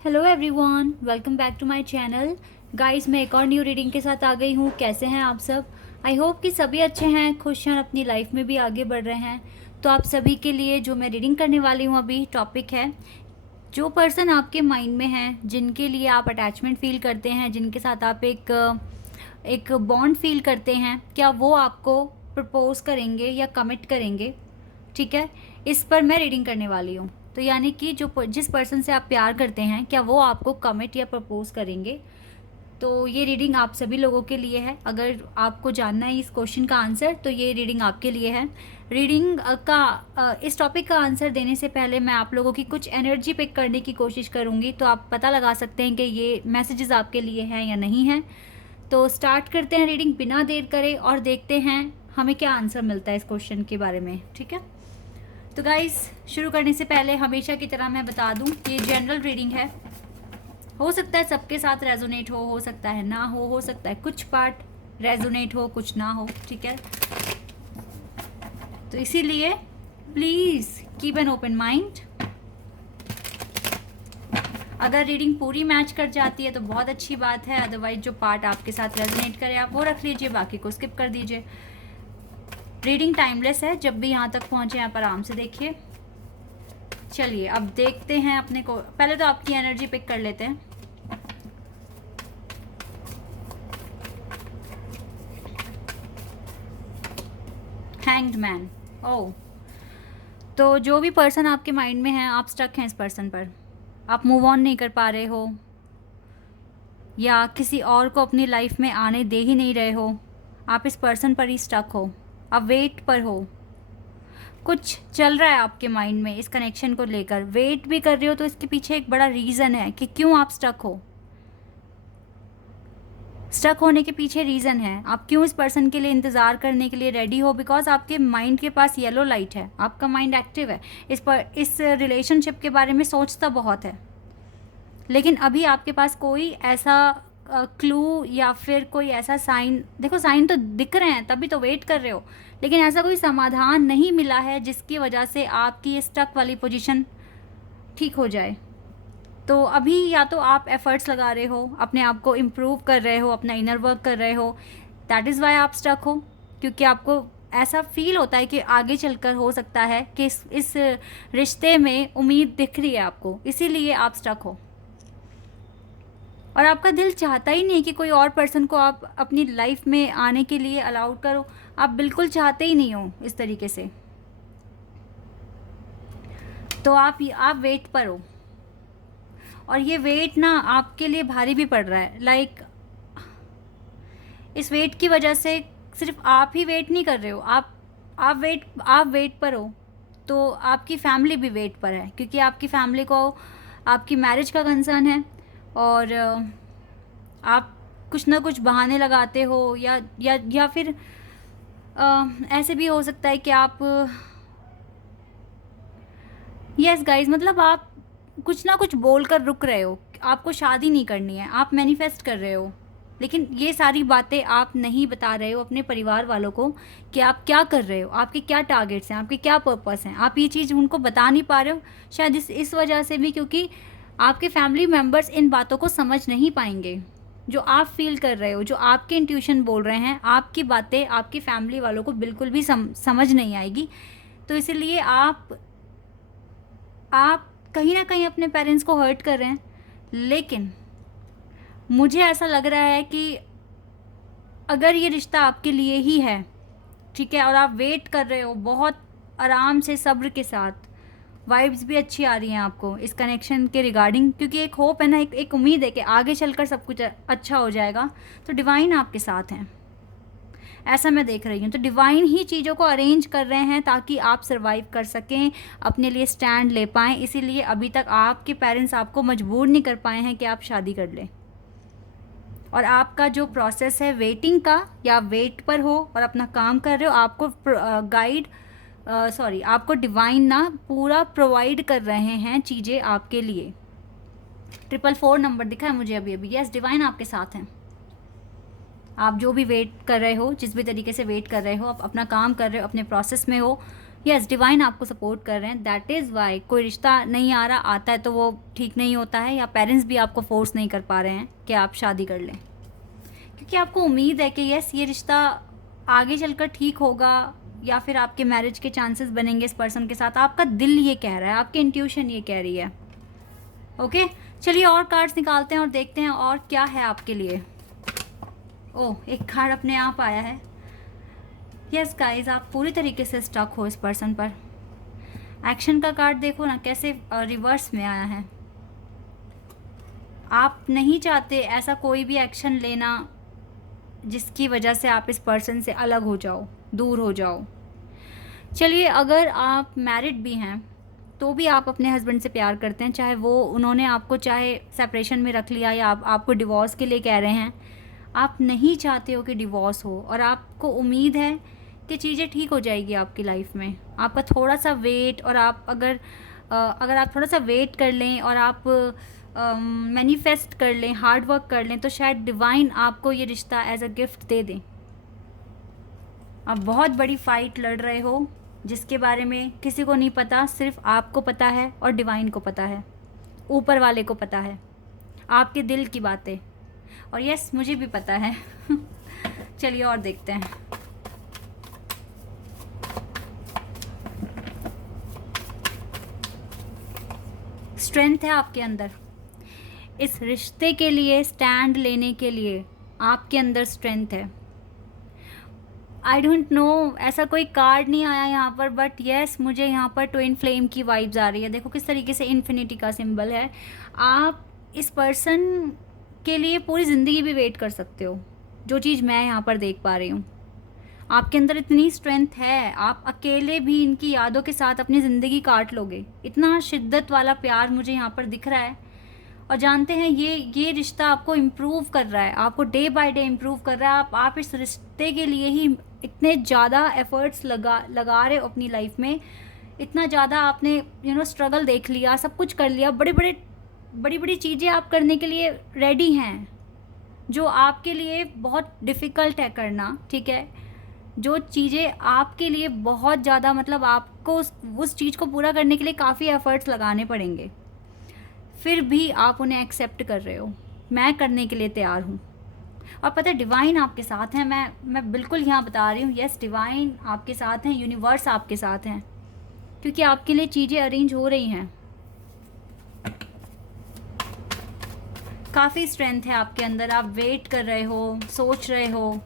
Hello everyone, welcome back to my channel. Guys, मैं एक और न्यू रीडिंग के साथ आ गई हूँ। कैसे हैं आप सब? आई होप कि सभी अच्छे हैं, खुश हैं, अपनी लाइफ में भी आगे बढ़ रहे हैं। तो आप सभी के लिए जो मैं रीडिंग करने वाली हूँ अभी टॉपिक है, जो पर्सन आपके माइंड में हैं, जिनके लिए आप अटैचमेंट फील करते हैं, जिनके साथ आप एक बॉन्ड फील करते हैं, क्या वो आपको प्रपोज करेंगे या कमिट करेंगे? ठीक है, इस पर मैं रीडिंग करने वाली हूँ। तो यानी कि जिस पर्सन से आप प्यार करते हैं, क्या वो आपको कमिट या प्रपोज करेंगे? तो ये रीडिंग आप सभी लोगों के लिए है। अगर आपको जानना है इस क्वेश्चन का आंसर, तो ये रीडिंग आपके लिए है। रीडिंग इस टॉपिक का आंसर देने से पहले मैं आप लोगों की कुछ एनर्जी पिक करने की कोशिश करूँगी, तो आप पता लगा सकते हैं कि ये मैसेजेस आपके लिए हैं या नहीं हैं। तो स्टार्ट करते हैं रीडिंग बिना देर करे और देखते हैं हमें क्या आंसर मिलता है इस क्वेश्चन के बारे में। ठीक है, तो गाइस, शुरू करने से पहले हमेशा की तरह मैं बता दूं कि ये जनरल रीडिंग है। हो सकता है सबके साथ रेजोनेट हो सकता है ना हो सकता है कुछ पार्ट रेजोनेट हो, कुछ ना हो। ठीक है, तो इसीलिए please keep an open mind. अगर रीडिंग पूरी मैच कर जाती है तो बहुत अच्छी बात है, अदरवाइज जो पार्ट आपके साथ रेजोनेट करे आप वो रख लीजिए, बाकी को स्किप कर दीजिए। रीडिंग टाइमलेस है, जब भी यहाँ तक पहुँचे आप आराम से देखिए। चलिए अब देखते हैं अपने को। पहले तो आपकी एनर्जी पिक कर लेते हैं। Hanged man. ओह, तो जो भी पर्सन आपके माइंड में है, आप स्टक हैं इस पर्सन पर। आप मूव ऑन नहीं कर पा रहे हो, या किसी और को अपनी लाइफ में आने दे ही नहीं रहे हो। आप इस पर्सन पर ही स्टक हो, आप वेट पर हो। कुछ चल रहा है आपके माइंड में इस कनेक्शन को लेकर, वेट भी कर रहे हो, तो इसके पीछे एक बड़ा रीज़न है कि क्यों आप स्टक हो। स्टक होने के पीछे रीज़न है, आप क्यों इस पर्सन के लिए इंतज़ार करने के लिए रेडी हो। बिकॉज आपके माइंड के पास येलो लाइट है, आपका माइंड एक्टिव है, इस रिलेशनशिप के बारे में सोचता बहुत है। लेकिन अभी आपके पास कोई ऐसा क्लू या फिर कोई ऐसा साइन, देखो साइन तो दिख रहे हैं तभी तो वेट कर रहे हो, लेकिन ऐसा कोई समाधान नहीं मिला है जिसकी वजह से आपकी ये स्टक वाली पोजीशन ठीक हो जाए। तो अभी या तो आप एफर्ट्स लगा रहे हो, अपने आप को इम्प्रूव कर रहे हो, अपना इनर वर्क कर रहे हो, दैट इज़ वाई आप स्टक हो। क्योंकि आपको ऐसा फील होता है कि आगे चलकर हो सकता है कि इस रिश्ते में उम्मीद दिख रही है आपको, इसीलिए आप स्टक हो। और आपका दिल चाहता ही नहीं कि कोई और पर्सन को आप अपनी लाइफ में आने के लिए अलाउड करो। आप बिल्कुल चाहते ही नहीं हो इस तरीके से। तो आप वेट पर हो, और ये वेट ना आपके लिए भारी भी पड़ रहा है। लाइक इस वेट की वजह से सिर्फ आप ही वेट नहीं कर रहे हो, आप वेट पर हो, तो आपकी फैमिली भी वेट पर है, क्योंकि आपकी फैमिली को आपकी मैरिज का कंसर्न है। और आप कुछ ना कुछ बहाने लगाते हो, या फिर ऐसे भी हो सकता है कि आप, यस गाइज, मतलब आप कुछ ना कुछ बोल कर रुक रहे हो। आपको शादी नहीं करनी है, आप मैनिफेस्ट कर रहे हो, लेकिन ये सारी बातें आप नहीं बता रहे हो अपने परिवार वालों को कि आप क्या कर रहे हो, आपके क्या टारगेट्स हैं, आपके क्या पर्पस हैं। आप ये चीज़ उनको बता नहीं पा रहे हो, शायद इस वजह से भी, क्योंकि आपके फैमिली मेम्बर्स इन बातों को समझ नहीं पाएंगे। जो आप फील कर रहे हो, जो आपके इंट्यूशन बोल रहे हैं, आपकी बातें आपकी फैमिली वालों को बिल्कुल भी समझ नहीं आएगी। तो इसीलिए आप कहीं ना कहीं अपने पेरेंट्स को हर्ट कर रहे हैं। लेकिन मुझे ऐसा लग रहा है कि अगर ये रिश्ता आपके लिए ही है, ठीक है, और आप वेट कर रहे हो बहुत आराम से, सब्र के साथ, वाइब्स भी अच्छी आ रही हैं आपको इस कनेक्शन के रिगार्डिंग, क्योंकि एक होप है ना, एक उम्मीद है कि आगे चलकर सब कुछ अच्छा हो जाएगा। तो डिवाइन आपके साथ हैं, ऐसा मैं देख रही हूँ। तो डिवाइन ही चीज़ों को अरेंज कर रहे हैं ताकि आप सर्वाइव कर सकें, अपने लिए स्टैंड ले पाएँ। इसीलिए अभी तक आपके पेरेंट्स आपको मजबूर नहीं कर पाए हैं कि आप शादी कर लें। और आपका जो प्रोसेस है वेटिंग का, या वेट पर हो और अपना काम कर रहे हो, आपको आपको डिवाइन ना पूरा प्रोवाइड कर रहे हैं चीज़ें आपके लिए। 444 नंबर दिखा है मुझे अभी अभी। यस, डिवाइन आपके साथ हैं। आप जो भी वेट कर रहे हो, जिस भी तरीके से वेट कर रहे हो, आप अपना काम कर रहे हो, अपने प्रोसेस में हो, यस, डिवाइन आपको सपोर्ट कर रहे हैं। दैट इज़ वाई कोई रिश्ता नहीं आ रहा, आता है तो वो ठीक नहीं होता है, या पेरेंट्स भी आपको फोर्स नहीं कर पा रहे हैं कि आप शादी कर लें, क्योंकि आपको उम्मीद है कि यस ये रिश्ता आगे चलकर ठीक होगा, या फिर आपके मैरिज के चांसेस बनेंगे इस पर्सन के साथ। आपका दिल ये कह रहा है, आपकी इंट्यूशन ये कह रही है। ओके, चलिए और कार्ड्स निकालते हैं और देखते हैं और क्या है आपके लिए। ओह, एक कार्ड अपने आप आया है। यस गाइस, आप पूरी तरीके से स्टक हो इस पर्सन पर। एक्शन का कार्ड देखो ना कैसे रिवर्स में आया है। आप नहीं चाहते ऐसा कोई भी एक्शन लेना जिसकी वजह से आप इस पर्सन से अलग हो जाओ, दूर हो जाओ। चलिए, अगर आप मैरिड भी हैं तो भी आप अपने हस्बैंड से प्यार करते हैं, चाहे वो उन्होंने आपको चाहे सेपरेशन में रख लिया या आपको डिवोर्स के लिए कह रहे हैं। आप नहीं चाहते हो कि डिवोर्स हो, और आपको उम्मीद है कि चीज़ें ठीक हो जाएगी आपकी लाइफ में। आपका थोड़ा सा वेट, और आप अगर आप थोड़ा सा वेट कर लें और आप मैनिफेस्ट कर लें, हार्ड वर्क कर लें, तो शायद डिवाइन आपको ये रिश्ता एज अ गिफ्ट दे दें। आप बहुत बड़ी फाइट लड़ रहे हो जिसके बारे में किसी को नहीं पता, सिर्फ आपको पता है और डिवाइन को पता है, ऊपर वाले को पता है आपके दिल की बातें। और यस, मुझे भी पता है। चलिए और देखते हैं। स्ट्रेंथ है आपके अंदर, इस रिश्ते के लिए स्टैंड लेने के लिए आपके अंदर स्ट्रेंथ है। आई डोंट नो, ऐसा कोई कार्ड नहीं आया यहाँ पर, बट येस मुझे यहाँ पर ट्विन फ्लेम की वाइब्स आ रही है। देखो किस तरीके से इन्फिनिटी का सिंबल है। आप इस पर्सन के लिए पूरी ज़िंदगी भी वेट कर सकते हो, जो चीज़ मैं यहाँ पर देख पा रही हूँ। आपके अंदर इतनी स्ट्रेंथ है, आप अकेले भी इनकी यादों के साथ अपनी ज़िंदगी काट लोगे। इतना शिद्दत वाला प्यार मुझे यहाँ पर दिख रहा है। और जानते हैं ये रिश्ता आपको इम्प्रूव कर रहा है, आपको डे बाय डे इम्प्रूव कर रहा है। आप इस रिश्ते के लिए ही इतने ज़्यादा एफर्ट्स लगा रहे हो अपनी लाइफ में। इतना ज़्यादा आपने स्ट्रगल देख लिया, सब कुछ कर लिया, बड़ी बड़ी चीज़ें आप करने के लिए रेडी हैं, जो आपके लिए बहुत डिफ़िकल्ट है करना। ठीक है, जो चीज़ें आपके लिए बहुत ज़्यादा आपको उस चीज़ को पूरा करने के लिए काफ़ी एफर्ट्स लगाने पड़ेंगे, फिर भी आप उन्हें एक्सेप्ट कर रहे हो। मैं करने के लिए तैयार हूँ। और पता है डिवाइन आपके साथ हैं। मैं बिल्कुल यहाँ बता रही हूँ, यस डिवाइन आपके साथ हैं, यूनिवर्स आपके साथ हैं, क्योंकि आपके लिए चीज़ें अरेंज हो रही हैं। काफ़ी स्ट्रेंथ है आपके अंदर, आप वेट कर रहे हो, सोच रहे हो।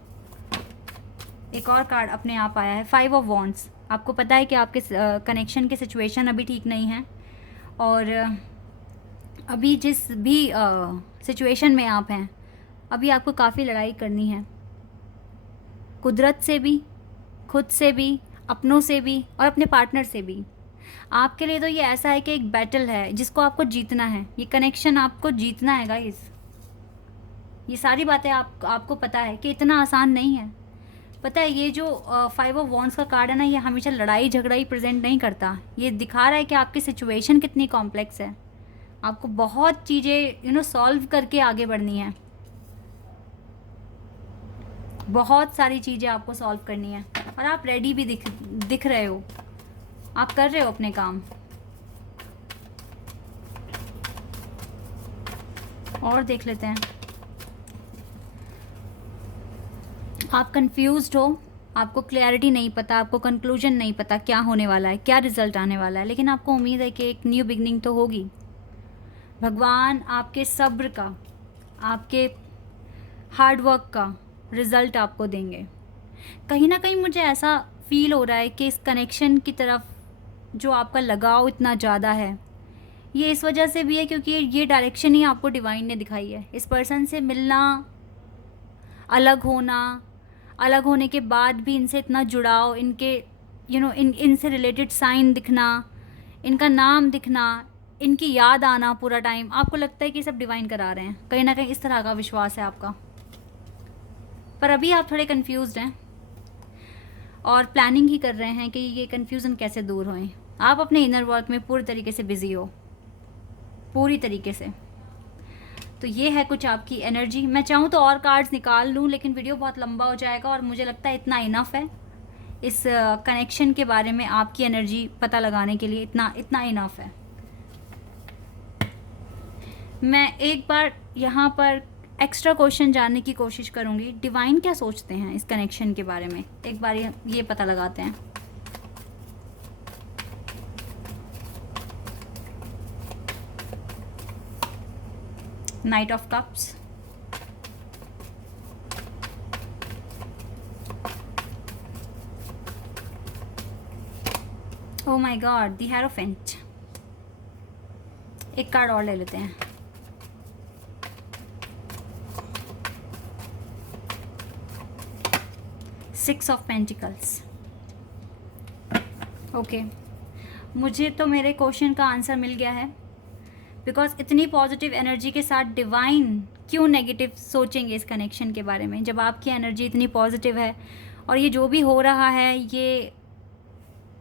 एक और कार्ड अपने आप आया है, 5 ऑफ वॉन्ड्स। आपको पता है कि आपके कनेक्शन की सिचुएशन अभी ठीक नहीं है, और अभी जिस भी सिचुएशन में आप हैं, अभी आपको काफ़ी लड़ाई करनी है, कुदरत से भी, खुद से भी, अपनों से भी और अपने पार्टनर से भी। आपके लिए तो ये ऐसा है कि एक बैटल है जिसको आपको जीतना है। ये कनेक्शन आपको जीतना है गाइस। ये सारी बातें आपको पता है कि इतना आसान नहीं है। पता है ये जो 5 ऑफ वॉन्ड्स का कार्ड है ना, ये हमेशा लड़ाई झगड़ा ही प्रेजेंट नहीं करता। ये दिखा रहा है कि आपकी सिचुएशन कितनी कॉम्प्लेक्स है। आपको बहुत चीज़ें सॉल्व करके आगे बढ़नी है। बहुत सारी चीज़ें आपको सॉल्व करनी है, और आप रेडी भी दिख रहे हो, आप कर रहे हो अपने काम। और देख लेते हैं। आप कंफ्यूज्ड हो, आपको क्लैरिटी नहीं पता, आपको कंक्लूजन नहीं पता क्या होने वाला है, क्या रिजल्ट आने वाला है, लेकिन आपको उम्मीद है कि एक न्यू बिगनिंग तो होगी। भगवान आपके सब्र का, आपके हार्ड वर्क का रिज़ल्ट आपको देंगे। कहीं ना कहीं मुझे ऐसा फील हो रहा है कि इस कनेक्शन की तरफ जो आपका लगाव इतना ज़्यादा है, ये इस वजह से भी है क्योंकि ये डायरेक्शन ही आपको डिवाइन ने दिखाई है। इस पर्सन से मिलना, अलग होना, अलग होने के बाद भी इनसे इतना जुड़ाव, इनके इनसे रिलेटेड साइन दिखना, इनका नाम दिखना, इनकी याद आना पूरा टाइम, आपको लगता है कि सब डिवाइन करा रहे हैं। कहीं ना कहीं इस तरह का विश्वास है आपका। पर अभी आप थोड़े कंफ्यूज्ड हैं और प्लानिंग ही कर रहे हैं कि ये कंफ्यूजन कैसे दूर होए। आप अपने इनर वर्क में पूरी तरीके से बिजी हो, पूरी तरीके से। तो ये है कुछ आपकी एनर्जी। मैं चाहूँ तो और कार्ड्स निकाल लूँ, लेकिन वीडियो बहुत लंबा हो जाएगा और मुझे लगता है इतना इनफ है। इस कनेक्शन के बारे में आपकी एनर्जी पता लगाने के लिए इतना इतना इनफ है। मैं एक बार यहाँ पर एक्स्ट्रा क्वेश्चन जानने की कोशिश करूँगी, डिवाइन क्या सोचते हैं इस कनेक्शन के बारे में, एक बार ये पता लगाते हैं। Night of cups, oh my God, the hierophant. एक कार्ड और ले लेते हैं। Six of pentacles. ओके, मुझे तो मेरे क्वेश्चन का आंसर मिल गया है, बिकॉज इतनी पॉजिटिव एनर्जी के साथ डिवाइन क्यों नेगेटिव सोचेंगे इस कनेक्शन के बारे में, जब आपकी एनर्जी इतनी पॉजिटिव है। और ये जो भी हो रहा है, ये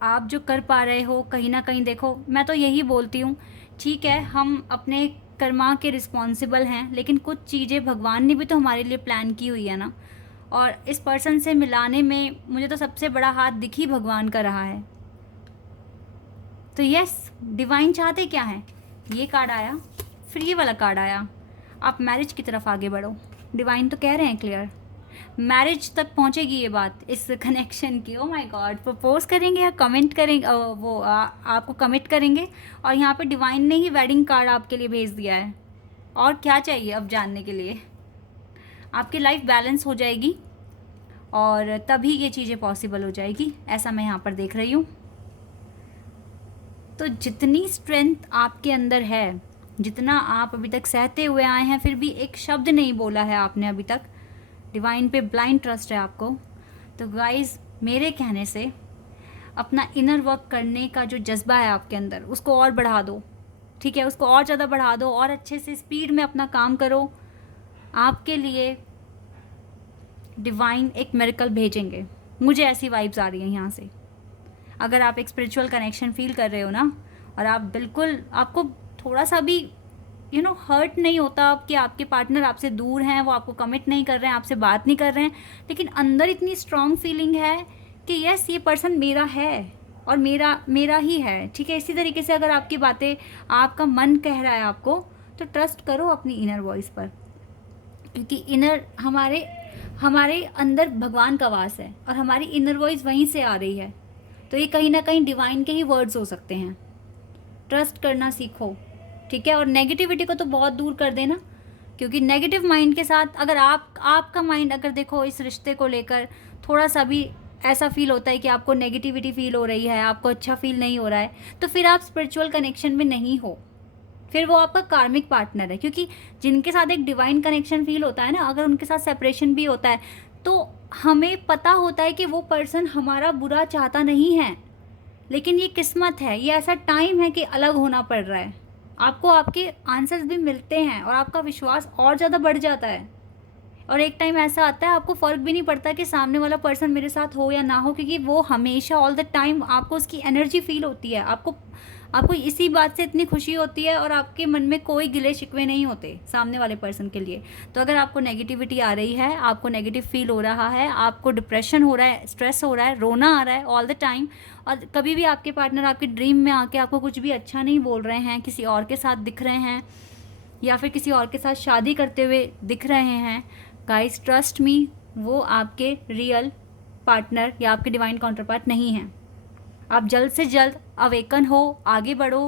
आप जो कर पा रहे हो, कहीं ना कहीं देखो, मैं तो यही बोलती हूँ, ठीक है हम अपने कर्मा के रिस्पॉन्सिबल हैं, लेकिन कुछ चीज़ें भगवान ने भी तो हमारे लिए प्लान की हुई है ना। और इस पर्सन से मिलाने में मुझे तो सबसे बड़ा हाथ दिख ही भगवान का रहा है। तो यस, डिवाइन चाहते क्या है, ये कार्ड आया, फिर ये वाला कार्ड आया, आप मैरिज की तरफ आगे बढ़ो। डिवाइन तो कह रहे हैं क्लियर, मैरिज तक पहुंचेगी ये बात इस कनेक्शन की। ओ माय गॉड, प्रपोज करेंगे या कमेंट करेंगे, आपको कमिट करेंगे। और यहाँ पे डिवाइन ने ही वेडिंग कार्ड आपके लिए भेज दिया है। और क्या चाहिए अब जानने के लिए, आपकी लाइफ बैलेंस हो जाएगी और तभी ये चीज़ें पॉसिबल हो जाएगी, ऐसा मैं यहाँ पर देख रही हूँ। तो जितनी स्ट्रेंथ आपके अंदर है, जितना आप अभी तक सहते हुए आए हैं, फिर भी एक शब्द नहीं बोला है आपने अभी तक, डिवाइन पे ब्लाइंड ट्रस्ट है आपको। तो गाइस, मेरे कहने से अपना इनर वर्क करने का जो जज्बा है आपके अंदर, उसको और बढ़ा दो, ठीक है, उसको और ज़्यादा बढ़ा दो और अच्छे से स्पीड में अपना काम करो। आपके लिए डिवाइन एक मिरेकल भेजेंगे, मुझे ऐसी वाइब्स आ रही हैं यहाँ से। अगर आप एक स्पिरिचुअल कनेक्शन फील कर रहे हो ना, और आप बिल्कुल, आपको थोड़ा सा भी हर्ट नहीं होता कि आपके पार्टनर आपसे दूर हैं, वो आपको कमिट नहीं कर रहे हैं, आपसे बात नहीं कर रहे हैं, लेकिन अंदर इतनी स्ट्रॉन्ग फीलिंग है कि यस, ये पर्सन मेरा है और मेरा ही है, ठीक है। इसी तरीके से अगर आपकी बातें, आपका मन कह रहा है आपको, तो ट्रस्ट करो अपनी इनर वॉइस पर, क्योंकि इनर हमारे अंदर भगवान का वास है और हमारी इनर वॉइस वहीं से आ रही है। तो ये कहीं ना कहीं डिवाइन के ही वर्ड्स हो सकते हैं। ट्रस्ट करना सीखो, ठीक है। और नेगेटिविटी को तो बहुत दूर कर देना, क्योंकि नेगेटिव माइंड के साथ अगर आपका माइंड, अगर देखो इस रिश्ते को लेकर थोड़ा सा भी ऐसा फील होता है कि आपको नेगेटिविटी फील हो रही है, आपको अच्छा फील नहीं हो रहा है, तो फिर आप स्पिरिचुअल कनेक्शन में नहीं हो, फिर वो आपका कार्मिक पार्टनर है। क्योंकि जिनके साथ एक डिवाइन कनेक्शन फील होता है ना, अगर उनके साथ सेपरेशन भी होता है, तो हमें पता होता है कि वो पर्सन हमारा बुरा चाहता नहीं है, लेकिन ये किस्मत है, ये ऐसा टाइम है कि अलग होना पड़ रहा है। आपको आपके आंसर्स भी मिलते हैं और आपका विश्वास और ज़्यादा बढ़ जाता है। और एक टाइम ऐसा आता है, आपको फ़र्क भी नहीं पड़ता कि सामने वाला पर्सन मेरे साथ हो या ना हो, क्योंकि वो हमेशा ऑल द टाइम आपको उसकी एनर्जी फील होती है। आपको इसी बात से इतनी खुशी होती है और आपके मन में कोई गिले शिकवे नहीं होते सामने वाले पर्सन के लिए। तो अगर आपको नेगेटिविटी आ रही है, आपको नेगेटिव फील हो रहा है, आपको डिप्रेशन हो रहा है, स्ट्रेस हो रहा है, रोना आ रहा है ऑल द टाइम, और कभी भी आपके पार्टनर आपके ड्रीम में आके आपको कुछ भी अच्छा नहीं बोल रहे हैं, किसी और के साथ दिख रहे हैं या फिर किसी और के साथ शादी करते हुए दिख रहे हैं, गाइस ट्रस्ट मी, वो आपके रियल पार्टनर या आपके डिवाइन काउंटरपार्ट नहीं हैं। आप जल्द से जल्द अवेकन हो, आगे बढ़ो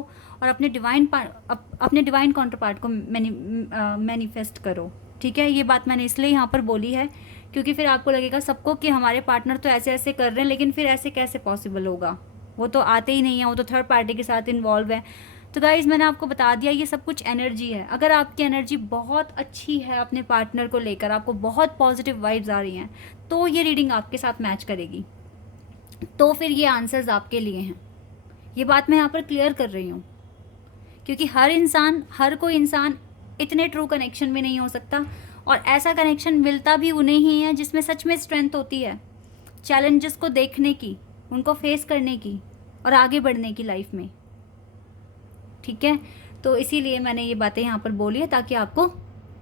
और अपने डिवाइन काउंटरपार्ट को मैनिफेस्ट करो, ठीक है। ये बात मैंने इसलिए यहाँ पर बोली है क्योंकि फिर आपको लगेगा सबको कि हमारे पार्टनर तो ऐसे ऐसे कर रहे हैं, लेकिन फिर ऐसे कैसे पॉसिबल होगा, वो तो आते ही नहीं हैं, वो तो थर्ड पार्टी के साथ इन्वॉल्व है। तो गाइज़, मैंने आपको बता दिया, ये सब कुछ एनर्जी है। अगर आपकी एनर्जी बहुत अच्छी है अपने पार्टनर को लेकर, आपको बहुत पॉजिटिव वाइब्स आ रही हैं, तो ये रीडिंग आपके साथ मैच करेगी, तो फिर ये आंसर्स आपके लिए हैं। ये बात मैं यहाँ पर क्लियर कर रही हूँ, क्योंकि हर कोई इंसान इतने ट्रू कनेक्शन में नहीं हो सकता, और ऐसा कनेक्शन मिलता भी उन्हें ही है जिसमें सच में स्ट्रेंथ होती है, चैलेंजेस को देखने की, उनको फेस करने की और आगे बढ़ने की लाइफ में, ठीक है। तो इसीलिए मैंने ये बातें यहाँ पर बोली है ताकि आपको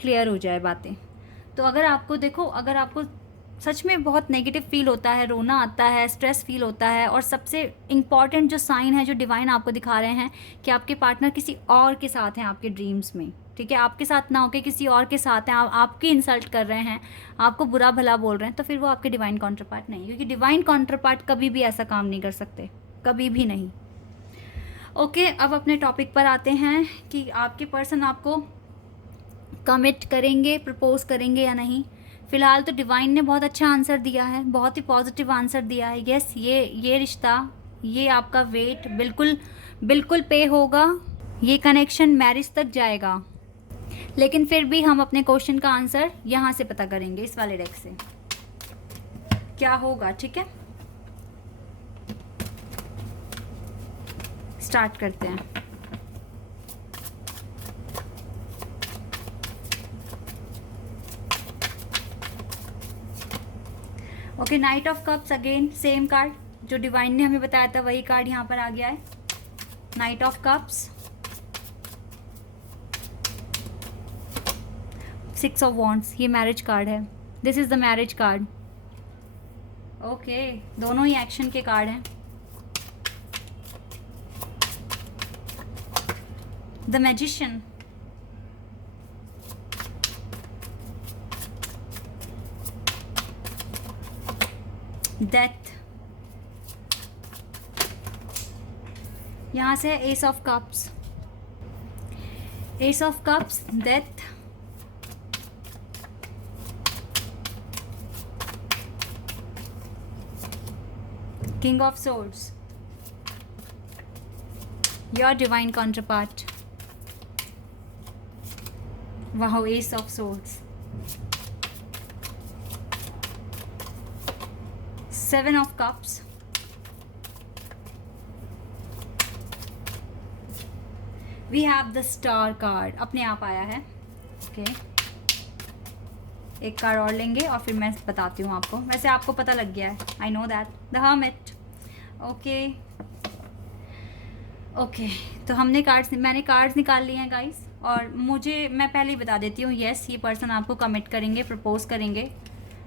क्लियर हो जाए बातें। तो अगर आपको सच में बहुत नेगेटिव फील होता है, रोना आता है, स्ट्रेस फील होता है। और सबसे इम्पॉर्टेंट जो साइन है जो डिवाइन आपको दिखा रहे हैं कि आपके पार्टनर किसी और के साथ हैं आपके ड्रीम्स में, ठीक है। आपके साथ ना होकर किसी और के साथ हैं, आपकी इंसल्ट कर रहे हैं, आपको बुरा भला बोल रहे हैं, तो फिर वो आपके डिवाइन काउंटर पार्ट नहीं, क्योंकि डिवाइन काउंटर पार्ट कभी भी ऐसा काम नहीं कर सकते, कभी भी नहीं। ओके, अब अपने टॉपिक पर आते हैं कि आपके पर्सन आपको कमिट करेंगे, प्रपोज करेंगे या नहीं। फ़िलहाल तो डिवाइन ने बहुत अच्छा आंसर दिया है, बहुत ही पॉजिटिव आंसर दिया है। यस, ये रिश्ता, ये आपका वेट बिल्कुल बिल्कुल पे होगा, ये कनेक्शन मैरिज तक जाएगा। लेकिन फिर भी हम अपने क्वेश्चन का आंसर यहाँ से पता करेंगे, इस वाले डेक से क्या होगा, ठीक है। स्टार्ट करते हैं। Okay, night of cups, again same card जो डिवाइन ने हमें बताया था वही कार्ड यहाँ पर आ गया है। Night of cups, 6 of wands, ये मैरिज कार्ड है। This is the marriage card. Okay, दोनों ही एक्शन के कार्ड हैं। द मैजिशियन, डेथ, यहाँ से S of cups, S of cups, death, king of swords, your divine counterpart, wow, S of swords, 7 of cups, we have the star card, अपने आप आया है। Okay, एक कार्ड और लेंगे और फिर मैं बताती हूँ आपको। वैसे आपको पता लग गया है, I know that, the hermit. Okay okay, तो मैंने कार्ड्स निकाल लिए हैं गाइस। और मैं पहले ही बता देती हूँ, यस, ये पर्सन आपको कमिट करेंगे, प्रपोज करेंगे।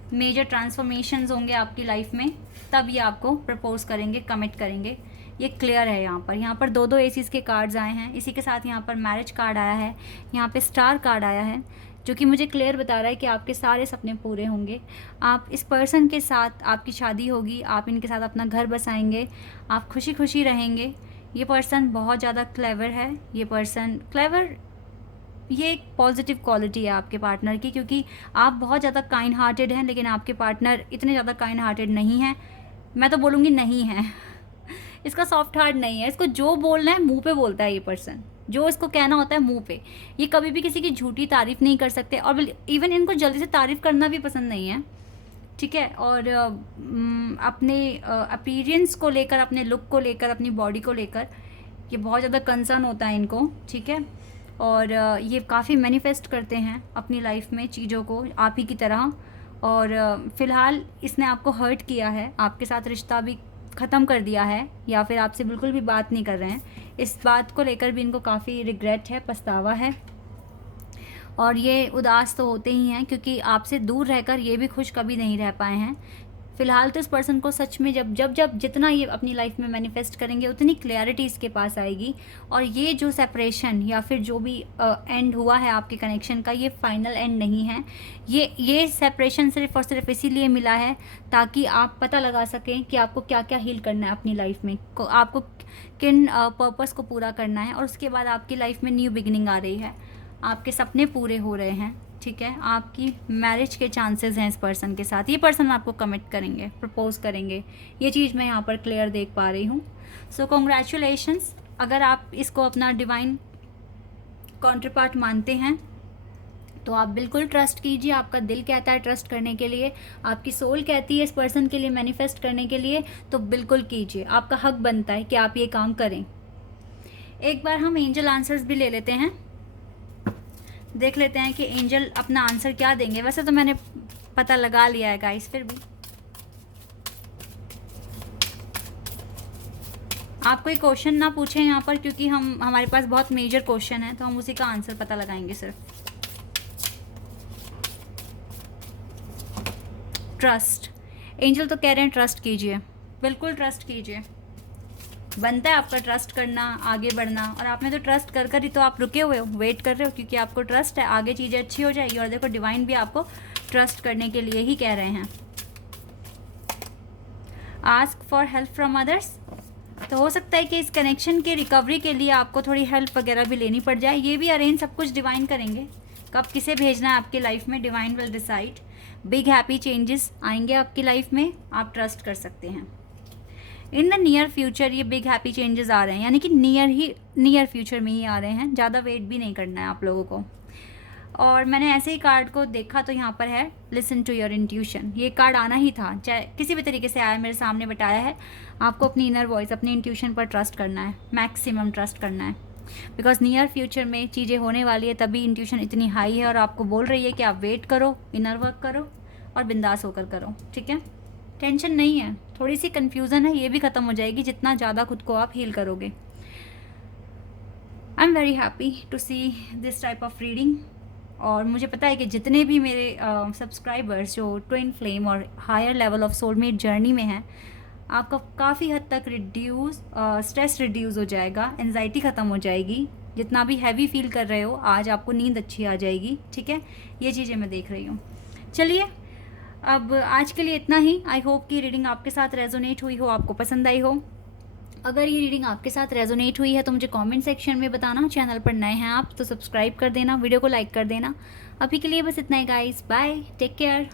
मेजर ट्रांसफॉर्मेशंस होंगे आपकी लाइफ में, तब ये आपको प्रपोज करेंगे, कमिट करेंगे। ये क्लियर है। यहाँ पर दो एसीज के कार्ड्स आए हैं। इसी के साथ यहाँ पर मैरिज कार्ड आया है, यहाँ पे स्टार कार्ड आया है, जो कि मुझे क्लियर बता रहा है कि आपके सारे सपने पूरे होंगे। आप इस पर्सन के साथ, आपकी शादी होगी, आप इनके साथ अपना घर बसाएंगे, आप खुशी खुशी रहेंगे। ये पर्सन बहुत ज़्यादा क्लेवर है। ये एक पॉजिटिव क्वालिटी है आपके पार्टनर की, क्योंकि आप बहुत ज़्यादा काइंड हार्टेड हैं, लेकिन आपके पार्टनर इतने ज़्यादा काइंड हार्टेड नहीं हैं। मैं तो बोलूँगी नहीं है। इसका सॉफ्ट हार्ट नहीं है। इसको जो बोलना है मुंह पे बोलता है ये पर्सन, जो इसको कहना होता है मुंह पे। ये कभी भी किसी की झूठी तारीफ़ नहीं कर सकते, और इवन इनको जल्दी से तारीफ़ करना भी पसंद नहीं है, ठीक है। और अपने अपीयरेंस को लेकर, अपने लुक को लेकर, अपनी बॉडी को लेकर ये बहुत ज़्यादा कंसर्न होता है इनको, ठीक है। और ये काफ़ी मैनिफेस्ट करते हैं अपनी लाइफ में चीज़ों को आप ही की तरह। और फ़िलहाल इसने आपको हर्ट किया है, आपके साथ रिश्ता भी ख़त्म कर दिया है, या फिर आपसे बिल्कुल भी बात नहीं कर रहे हैं। इस बात को लेकर भी इनको काफ़ी रिग्रेट है, पछतावा है। और ये उदास तो होते ही हैं, क्योंकि आपसे दूर रहकर ये भी खुश कभी नहीं रह पाए हैं। फ़िलहाल तो इस पर्सन को सच में जब जितना ये अपनी लाइफ में मैनिफेस्ट करेंगे, उतनी क्लैरिटी इसके पास आएगी। और ये जो सेपरेशन या फिर जो भी एंड हुआ है आपके कनेक्शन का, ये फाइनल एंड नहीं है। ये सेपरेशन सिर्फ़ और सिर्फ इसीलिए मिला है ताकि आप पता लगा सकें कि आपको क्या क्या हील करना है अपनी लाइफ में, आपको किन पर्पस को पूरा करना है। और उसके बाद आपकी लाइफ में न्यू बिगिनिंग आ रही है, आपके सपने पूरे हो रहे हैं, ठीक है। आपकी मैरिज के चांसेस हैं इस पर्सन के साथ। ये पर्सन आपको कमिट करेंगे, प्रपोज करेंगे, ये चीज़ मैं यहाँ पर क्लियर देख पा रही हूँ। सो कॉन्ग्रेचुलेशंस। अगर आप इसको अपना डिवाइन काउंटरपार्ट मानते हैं तो आप बिल्कुल ट्रस्ट कीजिए। आपका दिल कहता है ट्रस्ट करने के लिए, आपकी सोल कहती है इस पर्सन के लिए मैनिफेस्ट करने के लिए, तो बिल्कुल कीजिए। आपका हक बनता है कि आप ये काम करें। एक बार हम एंजल आंसर्स भी ले लेते हैं, देख लेते हैं कि एंजल अपना आंसर क्या देंगे। वैसे तो मैंने पता लगा लिया है गाइस, फिर भी आप कोई क्वेश्चन ना पूछें यहाँ पर, क्योंकि हमारे पास बहुत मेजर क्वेश्चन है, तो हम उसी का आंसर पता लगाएंगे सिर्फ। ट्रस्ट। एंजल तो कह रहे हैं ट्रस्ट कीजिए, बिल्कुल ट्रस्ट कीजिए। बनता है आपका ट्रस्ट करना, आगे बढ़ना, और आपने तो ट्रस्ट कर कर ही तो आप रुके हुए हो, वेट कर रहे हो, क्योंकि आपको ट्रस्ट है आगे चीज़ें अच्छी हो जाएगी। और देखो डिवाइन भी आपको ट्रस्ट करने के लिए ही कह रहे हैं। Ask for help from others, तो हो सकता है कि इस कनेक्शन की रिकवरी के लिए आपको थोड़ी हेल्प वगैरह भी लेनी पड़ जाए। ये भी अरेंज सब कुछ डिवाइन करेंगे, कब किसे भेजना है आपकी लाइफ में, divine will decide. Big happy changes आएंगे आपकी लाइफ में, आप ट्रस्ट कर सकते हैं। इन द नियर फ्यूचर ये बिग हैप्पी चेंजेस आ रहे हैं, यानी कि नियर फ्यूचर में ही आ रहे हैं, ज़्यादा वेट भी नहीं करना है आप लोगों को। और मैंने ऐसे ही कार्ड को देखा तो यहाँ पर है लिसन टू योर इंट्यूशन। ये कार्ड आना ही था, चाहे किसी भी तरीके से आया, मेरे सामने बताया है आपको अपनी इनर वॉइस, अपनी इंट्यूशन पर ट्रस्ट करना है, मैक्सिमम ट्रस्ट करना है। बिकॉज नियर फ्यूचर में चीज़ें होने वाली है, तभी इंट्यूशन इतनी हाई है और आपको बोल रही है कि आप वेट करो, इनर वर्क करो और बिंदास होकर करो, ठीक है। टेंशन नहीं है, थोड़ी सी कन्फ्यूज़न है, ये भी ख़त्म हो जाएगी जितना ज़्यादा खुद को आप हील करोगे। I am very happy to see this type of reading. और मुझे पता है कि जितने भी मेरे सब्सक्राइबर्स जो ट्विन फ्लेम और higher level of soulmate journey में हैं, आपका काफ़ी हद तक स्ट्रेस रिड्यूस हो जाएगा, एंजाइटी ख़त्म हो जाएगी, जितना भी हैवी फील कर रहे हो आज आपको नींद अच्छी आ जाएगी, ठीक है। ये चीज़ें मैं देख रही हूँ। चलिए अब आज के लिए इतना ही। आई होप कि रीडिंग आपके साथ रेजोनेट हुई हो, आपको पसंद आई हो। अगर ये रीडिंग आपके साथ रेजोनेट हुई है तो मुझे कमेंट सेक्शन में बताना। चैनल पर नए हैं आप तो सब्सक्राइब कर देना, वीडियो को लाइक कर देना। अभी के लिए बस इतना ही गाइस, बाय, टेक केयर।